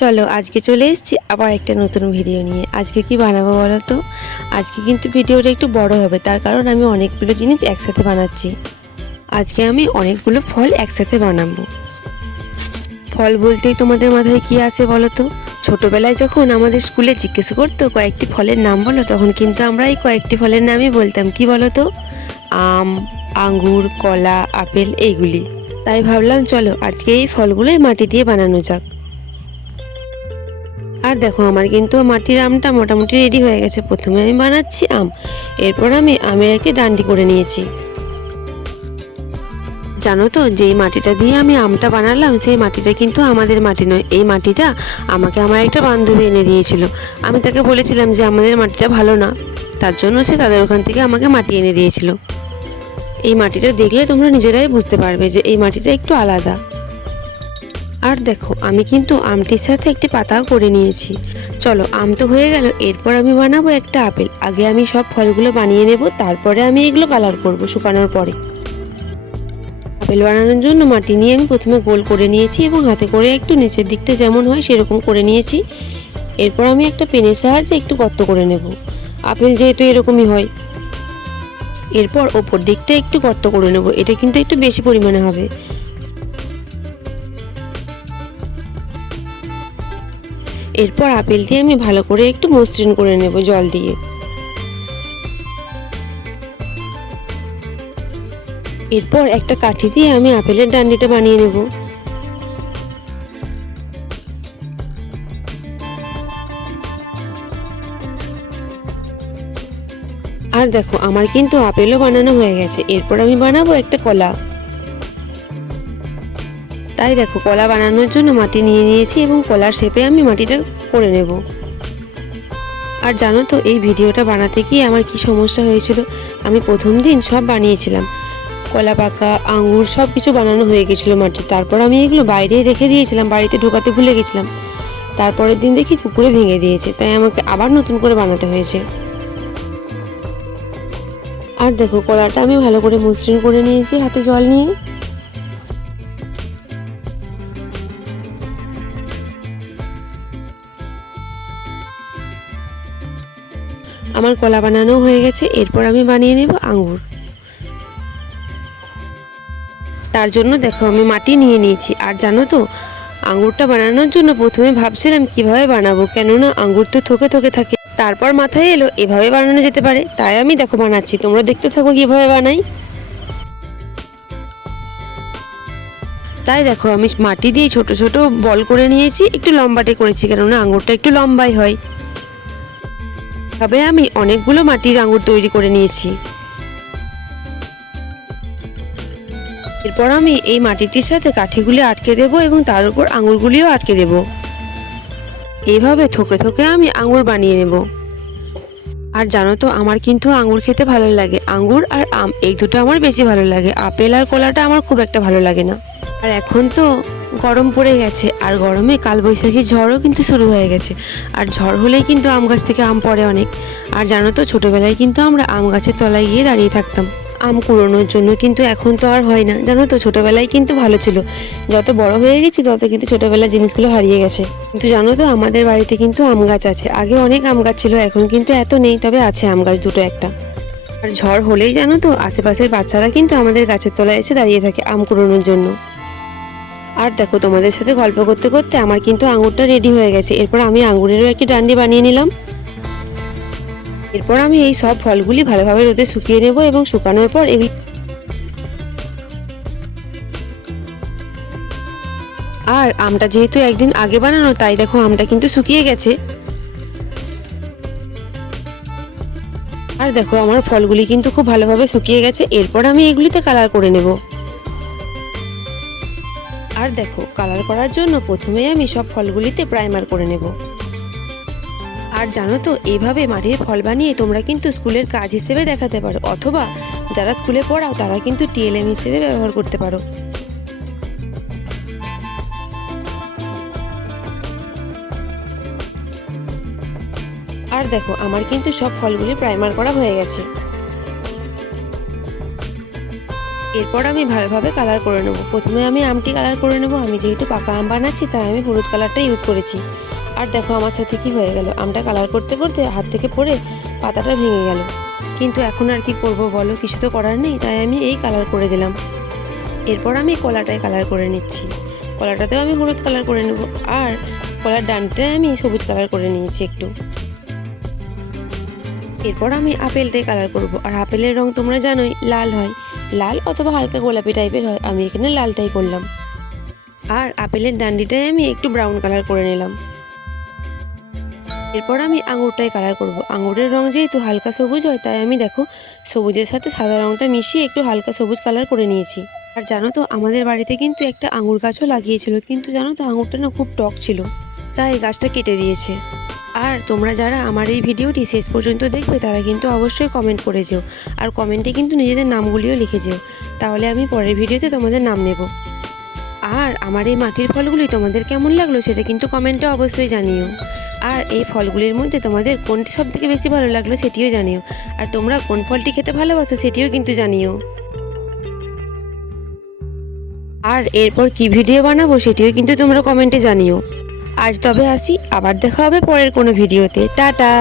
চলো, আজকে চলে এসেছি আবার একটা নতুন ভিডিও নিয়ে। আজকে কি বানাবো বলো তো? আজকে কিন্তু ভিডিওটা একটু বড় হবে, তার কারণ আমি অনেকগুলো জিনিস একসাথে বানাচ্ছি। আজকে আমি অনেকগুলো ফল একসাথে বানাবো। ফল বলতেই তোমাদের মাথায় কি আসে বলো তো? ছোটবেলায় যখন আমাদের স্কুলে জিজ্ঞেস করতো কয়েকটি ফলের নাম বলো, তখন কিন্তু আমরা এই কয়েকটি ফলের নামই বলতাম। কি বলো তো? আম, আঙ্গুর, কলা, আপেল, এইগুলি। তাই ভাবলাম, চলো, আজকে এই ফলগুলোই মাটি দিয়ে বানানো যাক। আর দেখো, আমার কিন্তু মাটির আমটা মোটামুটি রেডি হয়ে গেছে। প্রথমে আমি বানাচ্ছি আম, এরপর আমি আমের একটি ডান্ডি করে নিয়েছি। জানো তো, যেই মাটিটা দিয়ে আমি আমটা বানালাম, সেই মাটিটা কিন্তু আমাদের মাটি নয়। এই মাটিটা আমাকে আমার একটা বান্ধবী এনে দিয়েছিল। আমি তাকে বলেছিলাম যে আমাদের মাটিটা ভালো না, তার জন্য সে তাদের ওখান থেকে আমাকে মাটি এনে দিয়েছিল। এই মাটিটা দেখলে তোমরা নিজেরাই বুঝতে পারবে যে এই মাটিটা একটু আলাদা। আর দেখো, আমি কিন্তু আমটির সাথে একটি পাতাও করে নিয়েছি। চলো, আম তো হয়ে গেল, এরপর আমি বানাবো একটা আপেল। আগে আমি সব ফলগুলো বানিয়ে নেব, তারপরে আমি এগুলো কালার করব শুকানোর পরে। আপেল বানানোর জন্য মাটি নিয়ে আমি প্রথমে গোল করে নিয়েছি এবং হাতে করে একটু নিচের দিকটা যেমন হয় সেরকম করে নিয়েছি। এরপর আমি একটা পেনের সাহায্যে একটু গর্ত করে নেব। আপেল যেহেতু এরকমই হয়। এরপর ওপর দিকটা একটু গর্ত করে নেব, এটা কিন্তু একটু বেশি পরিমাণে হবে। এরপর আপেলটি আমি ভালো করে একটু মসৃণ করে নেব জল দিয়ে। এরপর একটা কাঠি দিয়ে আমি আপেলের ডান্ডিটা বানিয়ে নেব। আর দেখো, আমার কিন্তু আপেলও বানানো হয়ে গেছে। এরপর আমি বানাবো একটা কলা। তাই দেখো, কলা বানানোর জন্য মাটি নিয়ে নিয়েছি এবং কলার শেপে আমি মাটিটা করে নেব। আর জানো তো, এই ভিডিওটা বানাতে গিয়ে আমার কি সমস্যা হয়েছিল? আমি প্রথম দিন সব বানিয়েছিলাম। কলা পাকা, আঙুর সব কিছু বানানো হয়ে গেছিল মাটি তারপর আমি এগুলো বাইরে রেখে দিয়েছিলাম, বাড়িতে ঢোকাতে ভুলে গেছিলাম। তারপরের দিন দেখি কুকুরে ভেঙে দিয়েছে, তাই আমাকে আবার নতুন করে বানাতে হয়েছে। আর দেখো, কলাটা আমি ভালো করে মসৃণ করে নিয়েছি হাতে জল নিয়ে। আমার কলা বানানো হয়ে গেছে, এরপর আমি বানিয়ে নেব আঙ্গুর। তার জন্য দেখো, আমি মাটি নিয়ে নিয়েছি। আর জানো তো, আঙ্গুরটা বানানোর জন্য প্রথমে ভাবছিলাম কীভাবে বানাবো, কেননা আঙ্গুর তো থোকে থোকে থাকে। তারপর মাথায় এলো, এভাবে বানানো যেতে পারে। তাই আমি দেখো বানাচ্ছি, তোমরা দেখতে থাকো কীভাবে বানাই। তাই দেখো, আমি মাটি দিয়ে ছোট ছোট বল করে নিয়েছি, একটু লম্বাটে করেছি, কেননা আঙ্গুরটা একটু লম্বাই হয়। তবে আমি অনেকগুলো মাটির আঙুর তৈরি করে নিয়েছি। এরপর আমি এই মাটিটির সাথে কাঠিগুলি আটকে দেব এবং তার উপর আঙুরগুলিও আটকে দেব। এইভাবে থোকে থোকে আমি আঙুর বানিয়ে নেব। আর জানো তো, আমার কিন্তু আঙুর খেতে ভালো লাগে। আঙুর আর আম, এই দুটো আমার বেশি ভালো লাগে। আপেল আর কলাটা আমার খুব একটা ভালো লাগে না। আর এখন তো গরম পড়ে গেছে, আর গরমে কালবৈশাখী ঝড়ও কিন্তু শুরু হয়ে গেছে। আর ঝড় হলেই কিন্তু আম গাছ থেকে আম পড়ে অনেক। আর জানো তো, ছোটোবেলায় কিন্তু আমরা আম গাছের তলায় গিয়ে দাঁড়িয়ে থাকতাম। আম কুড়োনোর জন্য কিন্তু এখন তো আর হয় না। জানো তো, ছোটোবেলায় কিন্তু ভালো ছিল। যত বড় হয়ে গেছি, তত কিন্তু ছোটোবেলার জিনিসগুলো হারিয়ে গেছে। কিন্তু জানো তো, আমাদের বাড়িতে কিন্তু আম গাছ আছে। আগে অনেক আম গাছ ছিল, এখন কিন্তু এত নেই, তবে আছে আম গাছ দুটো একটা। আর ঝড় হলেই জানো তো, আশেপাশের বাচ্চারা কিন্তু আমাদের গাছের তলায় এসে দাঁড়িয়ে থাকে আম কুড়োনোর জন্য। আর দেখো, তোমাদের সাথে গল্প করতে করতে আমার কিন্তু আঙুরটা রেডি হয়ে গেছে। এরপর আমি আঙুরেরও একটি ডান্ডি বানিয়ে নিলাম। এরপর আমি এই সব ফলগুলি ভালোভাবে রোদে শুকিয়ে নেব এবং শুকানোর পর এগুলি আর আমটা যেহেতু একদিন আগে বানানো, তাই দেখো আমটা কিন্তু শুকিয়ে গেছে। আর দেখো, আমার ফলগুলি কিন্তু খুব ভালোভাবে শুকিয়ে গেছে। এরপর আমি এগুলিতে কালার করে নেব। আর দেখো কালার করার জন্য প্রথমে আমি সব ফলগুলিতে প্রাইমার করে নেব। আর জানো তো, এইভাবে মাটির ফল বানিয়ে তোমরা কিন্তু স্কুলের কাজ হিসেবে দেখাতে পারো, অথবা যারা স্কুলে পড়াও তারা কিন্তু টিএলএম হিসেবে ব্যবহার করতে পারো। আর দেখো, আমার কিন্তু সব ফলগুলি প্রাইমার করা হয়ে গেছে। এরপর আমি ভালোভাবে কালার করে নেব। প্রথমে আমি আমটি কালার করে নেব। আমি যেহেতু পাকা আম বানাচ্ছি, তাই আমি হলুদ কালারটা ইউজ করেছি। আর দেখো আমার সাথে কি হয়ে গেল। আমটা কালার করতে করতে হাত থেকে পড়ে পাতাটা ভেঙে গেল। কিন্তু এখন আর কি করব বলো? কিছু তো করার নেই, তাই আমি এই কালার করে দিলাম। এরপর আমি কলাটায় কালার করে নিচ্ছি। কলাটাতেও আমি হলুদ কালার করে নেব। আর কলার ডানটায় আমি সবুজ কালার করে নিয়েছি একটু। এরপর আমি আপেলটাই কালার করব। আর আপেলের রং তোমরা জানোই, লাল হয়। লাল অথবা হালকা গোলাপি টাইপের হয়, আমি এখানে লালটাই করলাম। আর আপেলের ডান্ডিটাই আমি একটু ব্রাউন কালার করে নিলাম। এরপর আমি আঙুরটাই কালার করব। আঙুরের রং যেহেতু হালকা সবুজ হয়, তাই আমি দেখো, সবুজের সাথে সাদা রংটা মিশিয়ে একটু হালকা সবুজ কালার করে নিয়েছি। আর জানো তো, আমাদের বাড়িতে কিন্তু একটা আঙুর গাছও লাগিয়েছিল, কিন্তু জানো তো, আঙুরটা না খুব টক ছিল। তাই গাছটা কেটে দিয়েছে। আর তোমরা যারা আমার এই ভিডিওটি শেষ পর্যন্ত দেখবে, তারা কিন্তু অবশ্যই কমেন্ট করে যেও। আর কমেন্টে কিন্তু নিজেদের নামগুলিও লিখে যেও। তাহলে আমি পরের ভিডিওতে তোমাদের নাম নেব। আর আমার এই মাটির ফলগুলি তোমাদের কেমন লাগল সেটা কিন্তু কমেন্টে অবশ্যই জানিও। আর এই ফলগুলির মধ্যে তোমাদের কোনটি সব থেকে বেশি ভালো লাগল সেটিও জানিও। আর তোমরা কোন ফলটি খেতে ভালোবাসো সেটিও কিন্তু জানিও। আর এরপর কি ভিডিও বানাবো সেটিও কিন্তু তোমরা কমেন্টে জানিও। আজ তবে আসি আবার দেখা হবে পরের কোনো ভিডিওতে। টাটা!